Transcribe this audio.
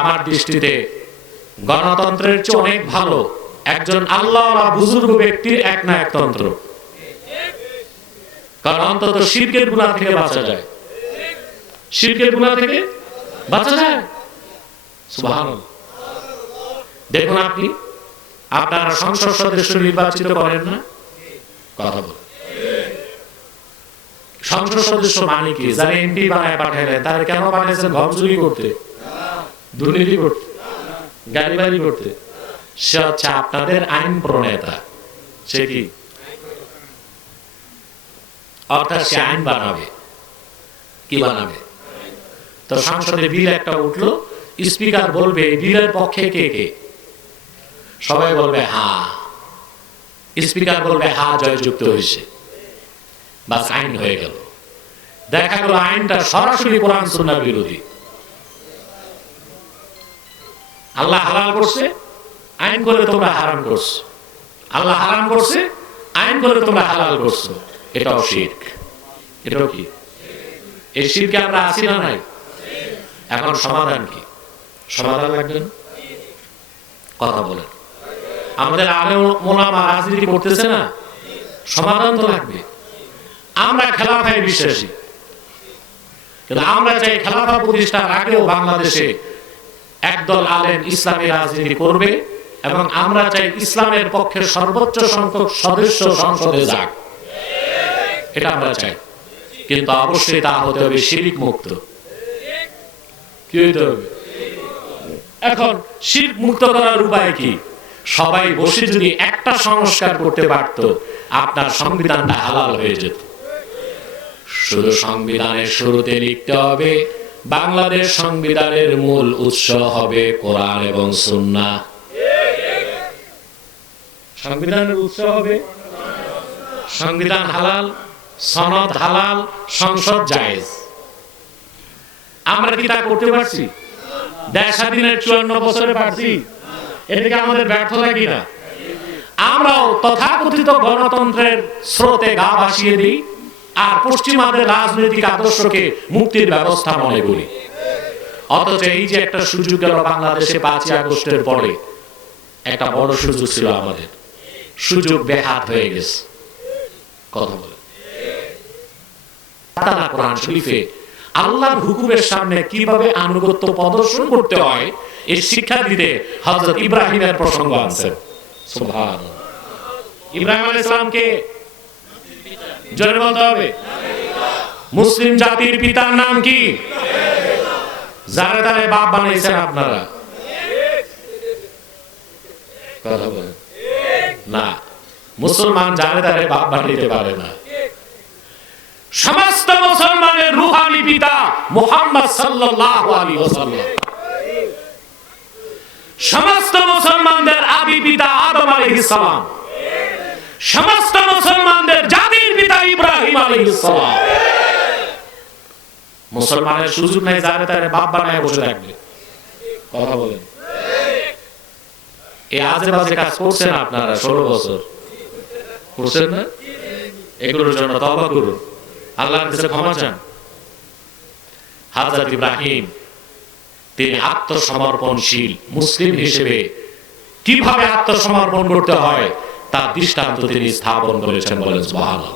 আমার দৃষ্টিতে গণতন্ত্রের চেয়ে অনেক ভালো একজন আল্লাহওয়ালা বুজুর্গ ব্যক্তির এক না এক তন্ত্র। কারণ অন্তত শিরকের গুনাহ থেকে বাঁচা যায়, শিরকের গুনাহ থেকে বাঁচা যায়। সুবহানাল্লাহ। দেখুন আপনি আপনারা সংসদ সদস্য নির্বাচিত করেন না, কথা বলেন। সংসদ সদস্য মানে কি? যারা এমপি বানায় পাঠাইলেন তারা কেন পাঠাইছেন? ঘর চুরি করতে, দুর্নীতি করতে, গাড়িবাড়ি করতে? সে হচ্ছে আপনাদের আইন প্রণেতা। সে কি? অর্থাৎ সে আইন বানাবে। কি বানাবে? তো সংসদে বিল একটা উঠলো, স্পিকার বলবে বিলের পক্ষে কে কে, সবাই বলবে হা, স্পিকার বলবে হা, জয়যুক্ত হয়েছে, বাস আইন হয়ে গেল। দেখা গেল আইনটা সরাসরি কোরআন সুন্নাহ বিরোধী। আল্লাহ হালাল করছে, আইন করে তোমরা হারাম করছো। আল্লাহ হারাম করছে, আইন করে তোমরা হালাল করছো। এটাও শিরক। এটাও কি? এই শিরকে আমরা আছি না নাই? এখন সমাধান কি? সমাধান লাগবে না? কথা বলেন। আমাদের আলেম ওলামা রাজনীতি করতেছে না, সমাধান তো লাগবে। আমরা খেলাফায় বিশ্বাসী, কিন্তু আমরা চাই খেলাফা প্রতিষ্ঠার আগেও বাংলাদেশে একদল আলেম ইসলামী রাজনীতি করবে এবং আমরা চাই ইসলামের পক্ষে সর্বোচ্চ সংখ্যক সদস্য সংসদে যাক। এটা আমরা চাই, কিন্তু অবশ্যই তা হতে হবে শিরক মুক্ত। কি হতে হবে? এখন শিরক মুক্ত করার উপায় কি? সবাই বসে যদি একটা সংস্কার করতে পারত, আপনার সংবিধানটা হালাল হয়ে যেত। শুধু সংবিধানের শুরুতে লিখতে হবে বাংলাদেশ সংবিধানের মূল উৎস হবে কোরআন এবং সুন্নাহ। সংবিধানের উৎস হবে সংবিধান হালাল, সনদ হালাল, সংসদ জায়েজ। আমরা কি তা করতে পারছি? দেশ স্বাধীনের 54 বছরে পারছি? এদিকে আমাদের ব্যর্থতা কিনা? আমরাও তথাকথিত গণতন্ত্রের স্রোতে গা ভাসিয়ে দিই আর পশ্চিমাদের রাজনৈতিক আদর্শকে মুক্তির ব্যবস্থা মনে করি। অথচ এই যে একটা সুযোগ গেল বাংলাদেশে 5ই আগস্টের পরে, একটা বড় সুযোগ ছিল আমাদের, সুযোগ বেহাত হয়ে গেছে। কথা বলে তারা কোরআন শরীফে আল্লাহর হুকুমের সামনে কিভাবে আনুগত্য প্রদর্শন করতে হয় এই শিক্ষা দিতে হযরত ইব্রাহিমের প্রসঙ্গ আনছেন। সুবহানাল্লাহ। ইব্রাহিম আলাইহিস সালামকে জোরে বলতে হবে, মুসলিম জাতির পিতার নাম কি? যারে তারে বাপ বানাইছেন আপনারা। কথা বলেন না, মুসলমান যারে তারে বাপ বানাইতে পারে না। সমস্ত মুসলমানের রূহানি পিতা মুহাম্মদ সাল্লাল্লাহু আলাইহি ওয়াসাল্লাম। সমস্ত মুসলমানদের আদি পিতা আদম আলাইহিস সালাম। সমস্ত মুসলমানদের জাতির পিতা ইব্রাহিম আলাইহিস সালাম। মুসলমানের সুযোগ নাই যারে তারে বাপ বানায় বসে থাকবে। কথা বলেন। এই আজে বাজে কাজ করছেন আপনারা 16 বছর করছেন না? এগুলোর জন্য তওবা করুন, আল্লাহর কাছে ক্ষমা চান। হযরত ইব্রাহিম তিনি আত্মসমর্পণশীল মুসলিম হিসেবে কিভাবে আত্মসমর্পণ করতে হয় তার দৃষ্টান্ত তিনি স্থাপন করেছেন। বলেন সুবহানাল্লাহ।